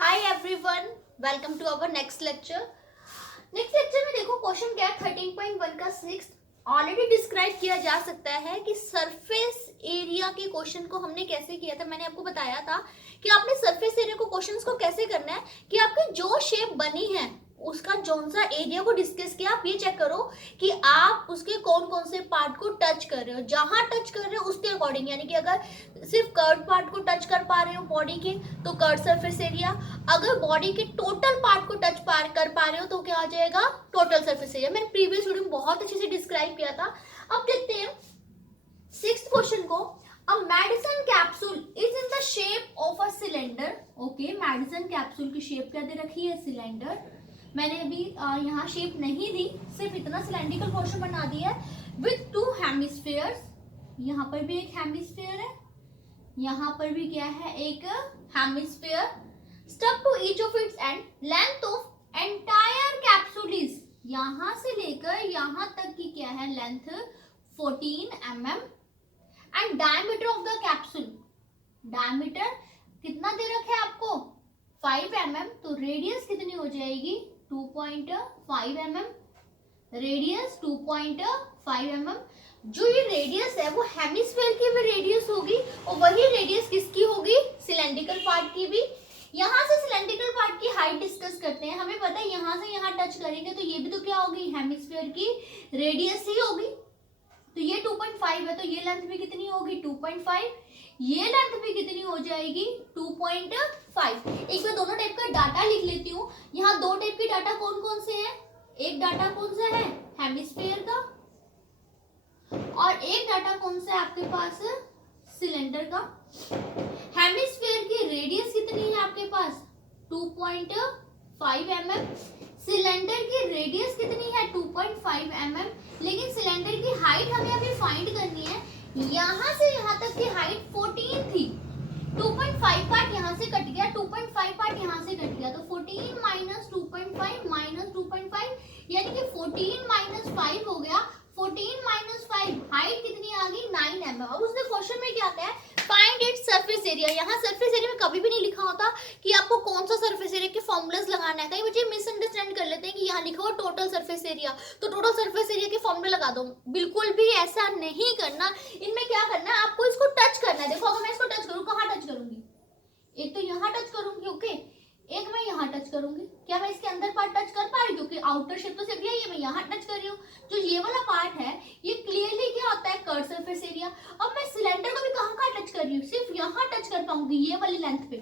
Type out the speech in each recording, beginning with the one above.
Hi everyone, welcome to our next lecture. Next lecture में देखो question क्या है 13.1 का सिक्स ऑलरेडी डिस्क्राइब किया जा सकता है कि सरफेस एरिया के क्वेश्चन को हमने कैसे किया था। मैंने आपको बताया था कि आपने सरफेस एरिया को क्वेश्चंस को कैसे करना है कि आपकी जो शेप बनी है उसका जोन सा एरिया को डिस्कस किया। आप ये चेक करो कि आप उसके कौन कौन से पार्ट को टच कर रहे हो, जहां टच कर रहे हो उसके अकॉर्डिंग, यानी कि अगर सिर्फ कर्व पार्ट को टच कर पा रहे हो बॉडी के तो कर्व सरफेस एरिया, अगर बॉडी के टोटल पार्ट को टच कर पा रहे हो तो क्या आ जाएगा टोटल सरफेस एरिया। मैंने प्रीवियस वीडियो में बहुत अच्छे से डिस्क्राइब किया था। अब देखते हैं सिक्स्थ क्वेश्चन को। A medicine capsule is in the shape of a cylinder. Okay, medicine capsule की शेप क्या दे रखी है, सिलेंडर। मैंने अभी यहाँ शेप नहीं दी, सिर्फ इतना सिलेंड्रिकल पोर्शन बना दिया है विथ टू हेमिस्फेयर्स। यहाँ पर भी एक हेमिस्फेयर है, यहाँ पर भी क्या है, एक hemisphere. Stuck to each of its end length of entire capsule is, यहाँ से लेकर यहाँ तक की क्या है length 14 mm and diameter of the capsule, diameter कितना दे रखा है आपको 5 mm, तो रेडियस कितनी हो जाएगी 2.5 mm, रेडियस 2.5 mm। जो ये रेडियस है वो हेमिस्फेयर की भी रेडियस होगी और वही रेडियस किसकी होगी, सिलेंड्रिकल पार्ट की भी। यहाँ से सिलेंड्रिकल पार्ट की हाइट डिस्कस करते हैं। हमें पता है यहाँ से यहाँ टच करेंगे तो ये भी तो क्या होगी, हेमिस्फेयर की रेडियस ही होगी। तो ये 2.5 है तो ये लेंथ भी कितनी होगी 2.5, ये लेंथ भी कितनी हो जाएगी 2.5। एक बार दोनों टाइप का डाटा लिख लेती हूँ। यहाँ दो टाइप के डाटा कौन कौन से हैं, एक डाटा कौन सा है हेमिस्फेयर का और एक डाटा कौन सा है आपके पास सिलेंडर का। हेमिस्फेयर की रेडियस कितनी है आपके पास 2.5 mm, सिलेंडर की रेडियस कितनी है 2.5 mm, लेकिन सिलेंडर की हाइट हमें अभी फाइंड करनी है। यहाँ से यहाँ तक की हाइट 14 थी, 2.5 पार्ट यहाँ से कट गया, 2.5 पार्ट यहाँ से कट गया, तो 14 माइनस 2.5 माइनस 2.5 यानी कि 14 माइनस 5 हो गया। 14 माइनस 5 हाइट कितनी आ गई 9 mm। अब उसने क्वेश्चन में क्या कहा है, फाइंड इट्स सरफेस एरिया। यहाँ सरफेस एरिया में कभी भी नहीं लिखा होता कि आपको कौन सा सरफेस एरिया के फॉर्मूलाज लगाना है। कई बच्चे मिसअंडरस्टैंड कर लेते हैं कि यहाँ लिखा हुआ टोटल सरफेस एरिया तो टोटल सरफेस एरिया के फॉर्मूला लगा दो। बिल्कुल भी ऐसा नहीं करना। इनमें क्या करना है, आपको इसको टच करना है। देखो अगर मैं इसको टच करूँ, कहाँ टच करूंगी, एक तो यहाँ टच करूंगी, ओके, एक मैं यहाँ टच करूंगी। क्या मैं इसके अंदर पार्ट टच कर पा रही हूँ, क्योंकि आउटर शेप तो सिर्फ ये मैं यहाँ टच कर रही हूँ। जो ये वाला पार्ट है ये क्लियरली क्या होता है कर्व सरफेस एरिया। अब मैं सिलेंडर को भी कहाँ टच कर रही हूँ, सिर्फ यहाँ टच कर पाऊंगी, ये वाली लेंथ पे,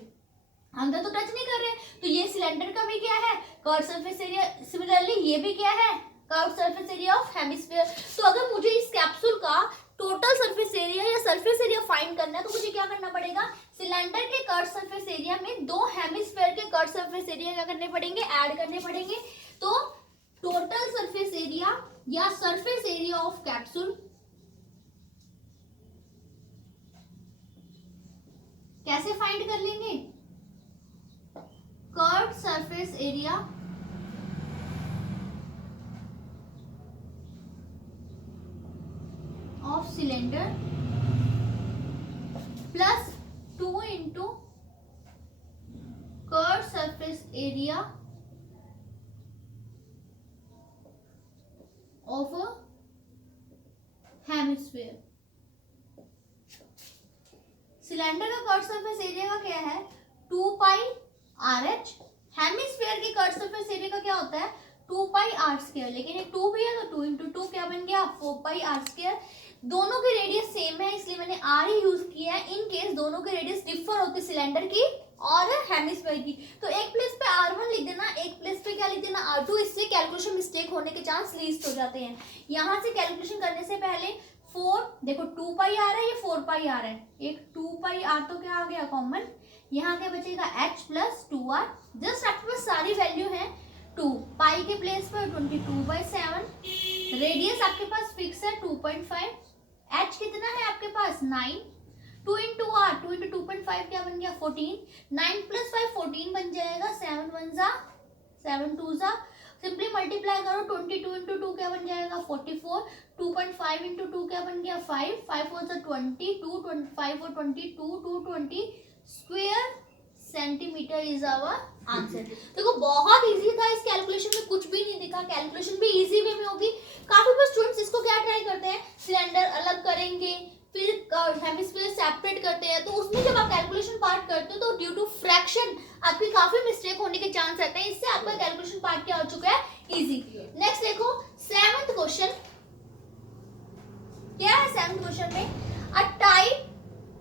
अंदर तो टच नहीं कर रहे। तो ये सिलेंडर का भी क्या है कर्व सरफेस एरिया, सिमिलरली ये भी क्या है curve surface area of hemisphere. तो अगर मुझे इस कैप्सूल का टोटल सरफेस एरिया या सरफेस एरिया फाइंड करना है तो मुझे क्या करना पड़ेगा, सिलेंडर के कर्व सरफेस एरिया में दो हेमिस्फीयर के कर्व सरफेस एरिया क्या करने पड़ेंगे, ऐड करने पड़ेंगे। तो टोटल सरफेस एरिया या सरफेस एरिया ऑफ कैप्सूल कैसे फाइंड कर लेंगे, curve surface area of cylinder plus 2 into curve surface area of a hemisphere. Cylinder का कर्व सरफेस एरिया का क्या है 2 पाई आर एच, हेमिस्फीयर के कर्व सरफेस एरिया का क्या होता है 2 पाई आर स्क्वायर, लेकिन एक 2 भी है तो 2 इंटू 2 क्या बन गया 4 पाई आर स्क्वायर। दोनों की रेडियस सेम है इसलिए मैंने आर ही यूज किया है। इन केस दोनों की रेडियस डिफर होती है सिलेंडर की और हेमिस्फीयर की, तो एक प्लेस पे R1 लिख देना, एक प्लेस पे क्या लिख देना R2, इससे कैलकुलेशन मिस्टेक होने के चांस लीस्ट हो जाते हैं। यहाँ से कैलकुलेशन करने से पहले 4 देखो 2 पाई आ रहा है, ये 4 पाई आ रहा है, एक 2 पाई आर तो क्या आ गया कॉमन, यहाँ क्या बचेगा h प्लस 2r। जस्ट आपके पास सारी वैल्यू है 2 पाई के प्लेस पर 22/7, रेडियस आपके पास फिक्स है 2.5, h कितना है आपके पास 9, 2 इंटू आर 2 इंटू 2.5 क्या बन गया 14, 9 प्लस 5 14 बन जाएगा, 7 1 जा 7 2 जा, सिंपली मल्टीप्लाई करो 22 इंटू 2 क्या बन जाएगा 44, 2.5 इंटू 2 क्या बन गया 5, 5 4 20, 2 5 4 22, 220 square centimetre is our answer. देखो बहुत इजी था, इस कैलकुलेशन में कुछ भी नहीं दिखा, कैलकुलेशन भी इजी वे में होगी। काफी बार स्टूडेंट्स इसको क्या ट्राई करते हैं, सिलेंडर अलग करेंगे, फिर हेमिस्फीयर सेपरेट करते हैं, तो उसमें जब आप कैलकुलेशन पार्ट करते हो तो ड्यू टू फ्रैक्शन आपकी काफी मिस्टेक होने के चांस रहते हैं। इससे आपका कैलकुलेशन पार्ट क्या हो चुका है, इजी। नेक्स्ट देखो 7th क्वेश्चन क्या है। 7th क्वेश्चन में a tight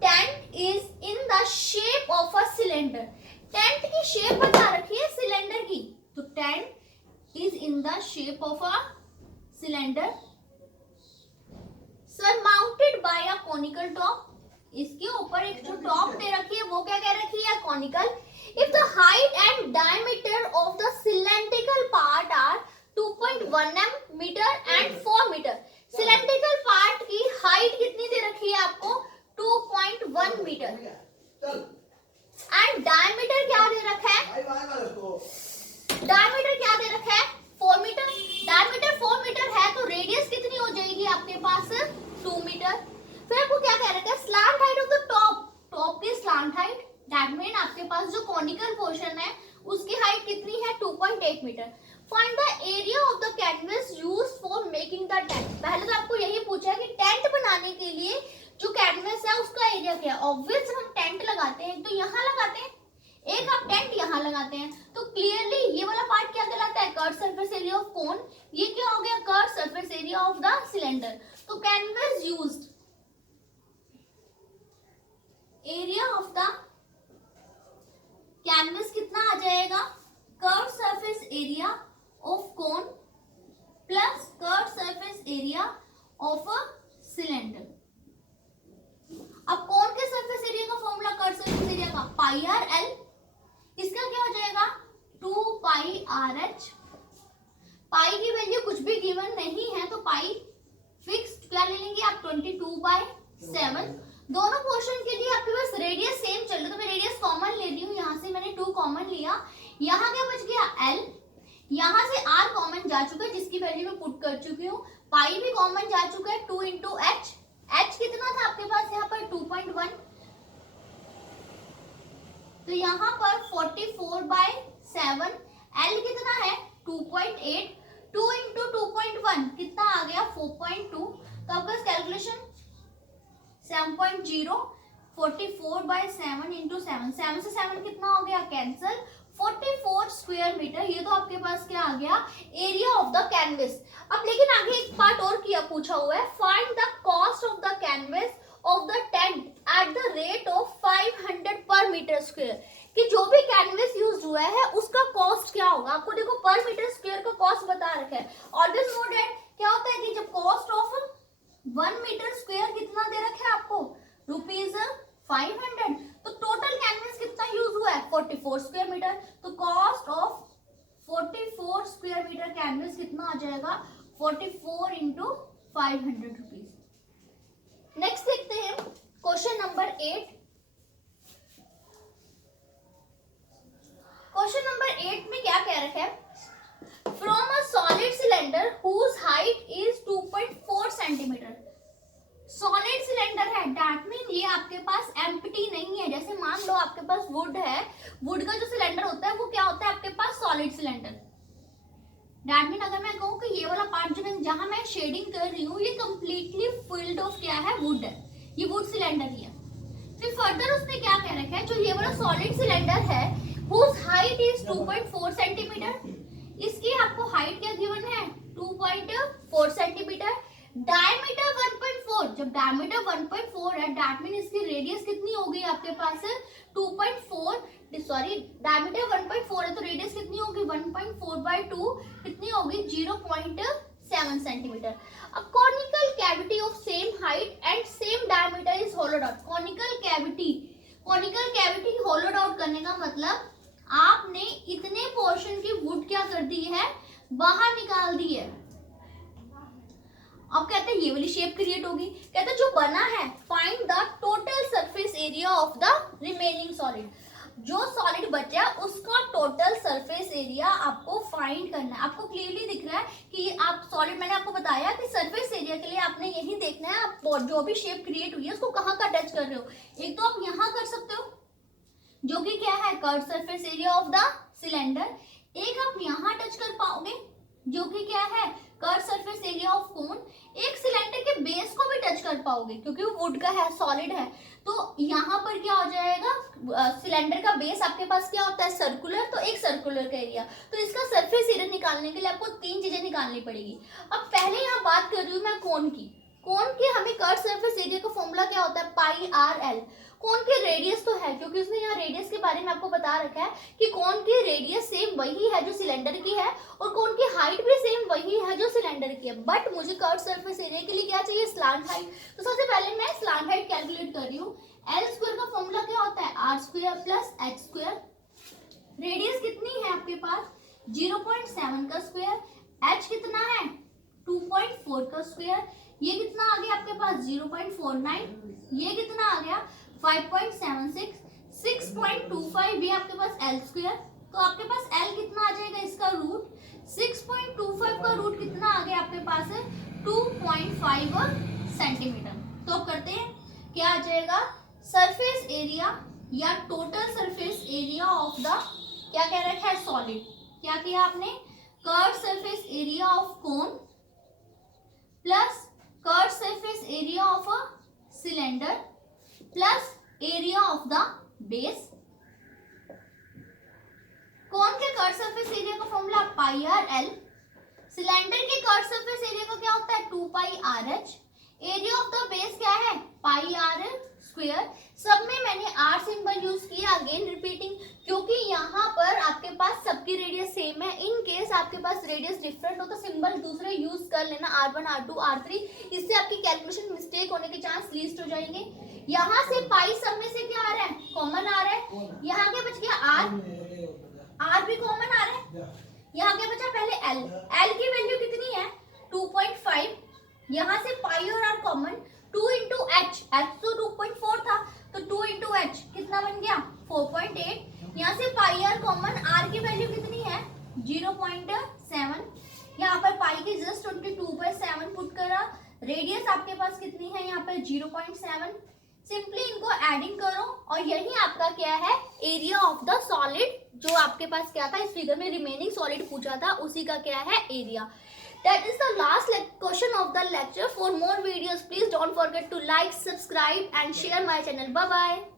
tent is in the shape of a cylinder. Tent की शेप बता रखी है सिलेंडर की, तो tent is in the shape of a cylinder surmounted bye a conical top. इसके ऊपर एक जो टॉप दे रखी है वो क्या कह रखी है, conical. If the height and diameter of the cylindrical part are 2.1 metre and 4 metre. Cylindrical part की हाइट कितनी दे रखी है आपको, 2.1 मीटर, एंड डायमीटर क्या दे रखा है, डायमीटर क्या दे रखा है, 4 मीटर। डायमीटर 4 मीटर है तो रेडियस कितनी हो जाएगी आपके पास, 2 मीटर। फिर आपको क्या कह रखा है, slant height of the top, top की स्लांट हाइट, दैट मीन आपके पास जो कॉनिकल पोर्शन है उसकी हाइट कितनी है, 2.8 metre. Find the area of the canvas used for making the tent. पहले तो आपको यही पूछा है कि टेंट बनाने के लिए जो कैनवस है उसका एरिया क्या है। ऑब्वियस हम टेंट लगाते हैं तो यहाँ लगाते हैं, एक आप टेंट यहाँ लगाते हैं, तो क्लियरली ये वाला पार्ट क्या कहलाता है, curve surface area of cone. ये क्या हो गया, curve surface area of the cylinder. तो canvas used, area of the canvas कितना आ जाएगा, curve surface area of cone plus curve surface area of a cylinder. अब कोन के सरफेस एरिया का फॉर्मूला कर्व सरफेस एरिया का pi R L, इसका क्या हो जाएगा 2 पाई आर एच। पाई की वैल्यू कुछ भी गिवन नहीं है तो पाई फिक्स्ड क्या ले लेंगे आप, 22/7। दोनों पोर्शन के लिए आपके पास रेडियस सेम चल रहा है तो मैं रेडियस कॉमन ले रही हूँ, यहाँ से मैंने 2 कॉमन लिया, यहाँ क्या बच गया l, यहाँ से r कॉमन जा चुका है जिसकी वैल्यू मैं पुट कर चुकी हूँ, पाई भी कॉमन जा चुका है, 2 into h। h कितना था आपके पास यहाँ पर 2.1, तो यहाँ पर 44/7, l कितना है 2.8, 2 into 2.1 कितना आ गया 4.2, तो आपका कैलकुलेशन 7.0, 44/7 into 7, 7 से 7 कितना हो गया कैंसल, 44 स्क्वायर मीटर। ये तो आपके पास क्या आ गया, एरिया ऑफ द कैनवस। अब लेकिन आगे एक पार्ट और किया पूछा हुआ है, find the cost of the canvas of the tent at the rate of 500 पर मीटर स्क्वायर। कि जो भी कैनवस यूज हुआ है उसका कॉस्ट क्या होगा। आपको देखो पर मीटर स्क्वायर का कॉस्ट बता रखा है। ऑलवेज नो दैट क्या होता है कि जब कॉस्ट ऑफ 1 मीटर स्क्वायर कितना दे रखा है आपको, ₹500, तो टोटल कैनवस कितना यूज हुआ है 44 स्क्वायर मीटर, तो cost of 44 square metre canvas कितना आ जाएगा 44 into 500 रुपीज। नेक्स्ट देखते हैं क्वेश्चन नंबर 8। क्वेश्चन नंबर 8 में क्या कह रखा है, from a solid cylinder whose height is 2.4 centimetre. Solid cylinder है, दैट मीन ये आपके पास एम्प्टी नहीं है। जैसे मान लो आपके पास वुड है, वुड का जो सिलेंडर होता है वो क्या होता है आपके पास सॉलिड सिलेंडर। दैट मीन अगर मैं कहूँ कि ये वाला पार्ट जो मैं जहां मैं शेडिंग कर रही हूँ ये कंप्लीटली फिल्ड ऑफ क्या है, वुड है, ये वुड सिलेंडर ही है। फिर फर्दर उसने क्या कह रखा है, जो ये वाला सॉलिड सिलेंडर है whose height is 2.4 सेंटीमीटर, इसकी आपको हाइट क्या गिवन है 2.4 सेंटीमीटर, डायमीटर 1.4। जब डायमीटर 1.4 है दैट मीन इसकी रेडियस कितनी होगी आपके पास 2.4, सॉरी डायमीटर 1.4 है तो रेडियस कितनी होगी 1.4/2 कितनी होगी 0.7 centimetre. A conical cavity of same height and same diameter is hollowed out। conical cavity hollowed out करने का मतलब आपने इतने पोर्शन की वुड क्या कर दी है, बाहर निकाल दी है। अब कहते हैं ये वाली शेप क्रिएट होगी, कहते हैं जो बना है find the total surface area of the remaining solid. जो सॉलिड बचा उसका टोटल सरफेस एरिया आपको फाइंड करना है। आपको क्लियरली दिख रहा है कि आप सॉलिड, मैंने आपको बताया कि सरफेस एरिया के लिए आपने यही देखना है आप जो भी शेप क्रिएट हुई है उसको कहाँ का टच कर रहे हो। एक तो आप यहाँ कर सकते हो, जो कि क्या है curve surface area of the cylinder. एक आप यहाँ टच कर पाओगे जो कि क्या है कर्व सरफेस एरिया ऑफ कोन। एक सिलेंडर के बेस को भी टच कर पाओगे क्योंकि वो वुड का है, सॉलिड है। तो यहाँ पर क्या हो जाएगा, सिलेंडर का बेस आपके पास क्या होता है सर्कुलर, तो एक सर्कुलर का एरिया। तो इसका सरफेस एरिया निकालने के लिए आपको तीन चीजें निकालनी पड़ेगी। अब पहले यहाँ बात कर रही हूँ मैं कोन की। कोन के हमें कर्व सरफेस एरिया का फॉर्मूला क्या होता है, पाई आर एल। कोन की रेडियस तो है क्योंकि उसने यहाँ रेडियस के बारे में आपको बता रखा है कि कोन की रेडियस सेम वही है जो सिलेंडर की है और कोन की हाइट भी सेम वही है जो सिलेंडर की है। बट मुझे कर्व सरफेस एरिया के लिए क्या चाहिए, स्लांट हाइट। तो सबसे पहले मैं स्लांट हाइट कैलकुलेट कर रही हूँ। एल स्क्वायर का फॉर्मूला क्या होता है, r square plus h square. Radius कितनी है आपके पास 0.7 का स्क्वायर, एच कितना है 2.4 का स्क्वायर, ये कितना आ गया आपके पास 0.49, ये कितना आ गया 5.76, 6.25 भी आपके पास एल स्क्वायर। तो आपके पास एल कितना आ जाएगा इसका रूट, 6.25 का रूट कितना आ गया आपके पास है 2.5 सेंटीमीटर। तो अब करते हैं क्या आ जाएगा, सरफेस एरिया या total surface area of the, क्या कह रखा है सॉलिड, क्या किया आपने, curve surface area of cone plus curve surface area of a cylinder plus area of the base. Cone के कर्व सरफेस एरिया का formula pi R L, cylinder के कर्व सरफेस एरिया का क्या होता है 2 pi R H, area of the base क्या है pi R square. सब में मैंने आर सिंबल यूज किया, अगेन रिपीटिंग, क्योंकि यहाँ पर आपके पास सबकी रेडियस सेम है। इन केस आपके पास रेडियस डिफरेंट हो तो सिंबल दूसरे यूज कर लेना, R1 R2 R3, इससे आपकी कैलकुलेशन मिस्टेक होने के चांस लीस्ट हो जाएंगे। यहाँ से पाई सब में से क्या आ रहा है, कॉमन आ रहा है, यहाँ क्या बच गया आर भी कॉमन आ रहा है, यहाँ क्या बचा पहले एल की वैल्यू कितनी है 2.5, यहाँ से पाई और आर कॉमन, 2 इंटू एच तो 2.4 था तो 2 इंटू एच कितना बन गया 4.8, यहाँ से पाई आर कॉमन, आर की वैल्यू कितनी है 0.7, यहाँ पर पाई की जस्ट 22/7 पुट करा, रेडियस आपके पास कितनी है यहाँ पर 0.7, सिंपली इनको एडिंग करो और यही आपका क्या है एरिया ऑफ द सॉलिड, जो आपके पास क्या था इस फिगर में रिमेनिंग सॉलिड पूछा था उसी का क्या है area. That is the last question of the lecture. For more videos, please don't forget to like, subscribe and share my channel. Bye bye.